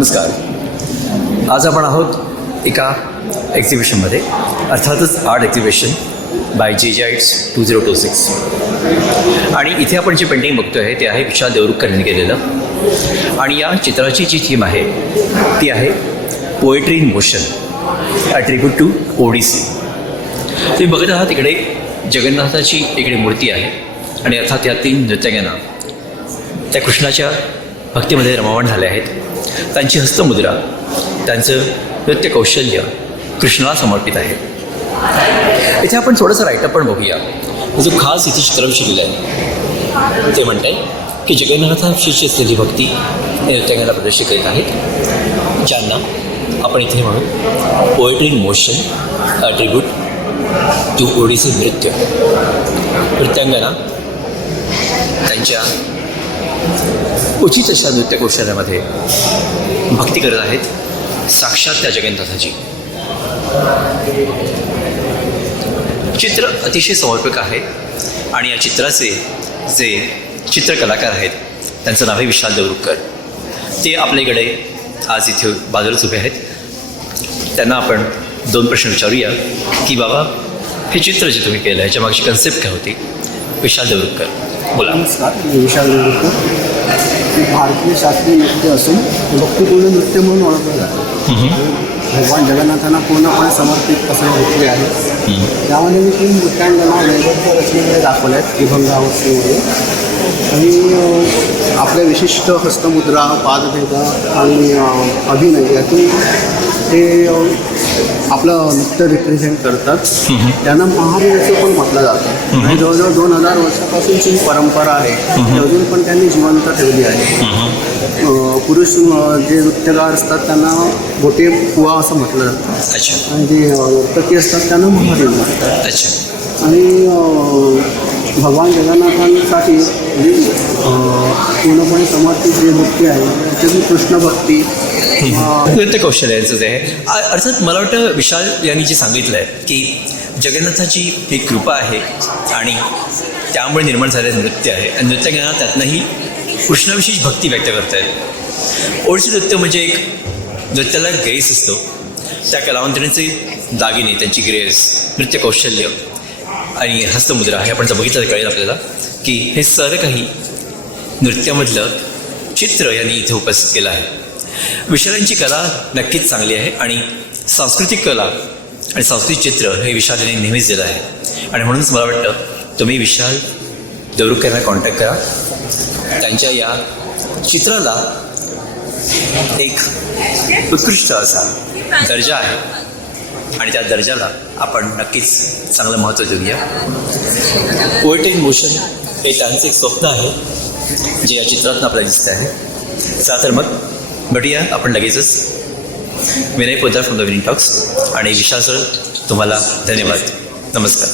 नमस्कार. आज आपण आहोत एका एक्झिबिशनमध्ये, अर्थातच आर्ट एक्झिबिशन बाय JJITES 2026. आणि इथे आपण जे पेंटिंग बघतो आहे ते आहे विशाल देवरुखकर यांनी केलेलं. आणि या चित्राची जी थीम आहे ती आहे poetry in motion, a tribute to Odissi. तुम्ही बघत आहात इकडे जगन्नाथाची इकडे मूर्ती आहे आणि अर्थात या 3 नृत्यांगना त्या कृष्णाच्या भक्तीमध्ये रममाण झाले आहेत. त्यांची हस्तमुद्रा, त्यांचं नृत्य कौशल्य कृष्णाला समर्पित आहे. इथे आपण थोडंसं राईटअप पण बघूया. जो खास इथे चित्रविषयी लिहिलं आहे ते म्हणत आहे की जगन्नाथाविषयीची असलेली भक्ती हे नृत्यांगना प्रदर्शित करीत आहेत, ज्यांना आपण इथे म्हणू poetry in motion, a tribute to Odissi नृत्य. नृत्यांगना त्यांच्या उचित अशा नृत्य कौशल्यामध्ये भक्ती करत आहेत साक्षात त्या जगन्नाथाची. चित्र अतिशय समर्पक आहे आणि या चित्राचे जे चित्रकलाकार आहेत त्यांचं नाव आहे विशाल देवरुखकर. ते आपल्याकडे आज इथे बाजूलाच उभे आहेत. त्यांना आपण 2 प्रश्न विचारूया की बाबा हे चित्र जे तुम्ही केलं याच्या मागची कन्सेप्ट काय होती. विशाल देवरुखकर, बोला. नमस्कार, मी विशाल देवरुखकर. भारतीय शास्त्रीय नृत्य असून भक्तिपूर्ण नृत्य म्हणून ओळखलं जातं. भगवान जगन्नाथांना पूर्णपणे समर्पित असं नृत्य आहे. त्यामध्ये मी 3 नृत्यांगना नैवेद्य रचनेमध्ये दाखवल्या आहेत विभंगावस्थेमध्ये. आणि आपल्या विशिष्ट हस्तमुद्रा, पादभेद आणि अभिनय यातून ते आपलं नृत्य रिप्रेझेंट करतात. त्यांना महावीर असं पण म्हटलं जातं. आणि जवळजवळ 2000 वर्षापासूनची ही परंपरा आहे, ती अजून पण त्यांनी जिवंत ठेवली आहे. पुरुष जे नृत्यकार असतात त्यांना गोटे पुवा असं म्हटलं जातं. अच्छा. आणि जे नर्तकी असतात त्यांना महावीर म्हणतात. अच्छा. आणि भगवान जगन्नाथांसाठी पूर्णपणे समर्पित जे नृत्य आहे त्याची कृष्ण भक्ती नृत्य कौशल्यांचं जे आहे. अर्थात मला वाटतं विशाल यांनी जे सांगितलं आहे की जगन्नाथाची ही कृपा आहे आणि त्यामुळे निर्माण झालेलं नृत्य आहे. आणि नृत्यांगना त्यातनंही कृष्णाविषयी भक्ती व्यक्त करत आहेत. ओडिसी नृत्य म्हणजे एक नृत्याला ग्रेस असतो. त्या कलावंतांचे दागिने, त्यांची ग्रेस, नृत्य कौशल्य आणि हस्तमुद्रा हे आपण जर बघितलं तर कळेल आपल्याला की हे सर्व काही नृत्यामधलं चित्र यांनी इथे उपस्थित केलं आहे. विशालांची कला नक्कीच चांगली आहे आणि सांस्कृतिक कला आणि सांस्कृतिक चित्र हे विशाल यांनी नेहमीच दिलं आहे. आणि म्हणूनच मला वाटतं तुम्ही विशाल देवरुखकरांना कॉन्टॅक्ट करा. त्यांच्या या चित्राला एक उत्कृष्ट असा दर्जा आहे आणि त्या दर्जाला आपण नक्कीच चांगलं महत्त्व देऊया. पोएट्री इन मोशन हे त्यांचं एक स्वप्न आहे जे या चित्रातून आपल्याला दिसतं आहे. चला तर मग भेटूया आपण लगेचच. Vinay Poddar from the winning talks आणि विशाल सर तुम्हाला धन्यवाद. नमस्कार.